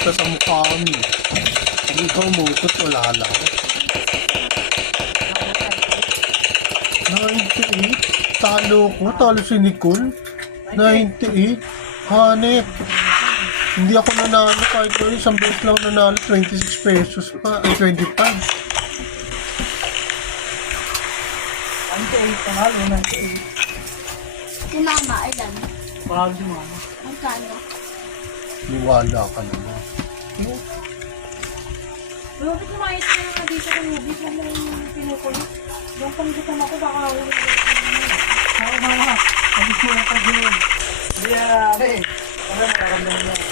kita sa mukha mo. Pag ikaw umutot, wala lang. 98? Talo ko? Talo si Nicole? 98? Hanep. Hindi ako nanalo kahit ko isang beses lang nanalo, 26 pesos pa, ay 25. 98 panalo, 98. Si Mama, ilan? Parang si mama. Magkano? Niwala ka naman. Ruby, kumayos ka na nga dito kay Ruby. Huwag mo yung pinukulit. Yung panggutom ako, baka ulit. Ako mama, sabi ko na pag-inom. Hindi na, abe. Parang nakaramdaman niya.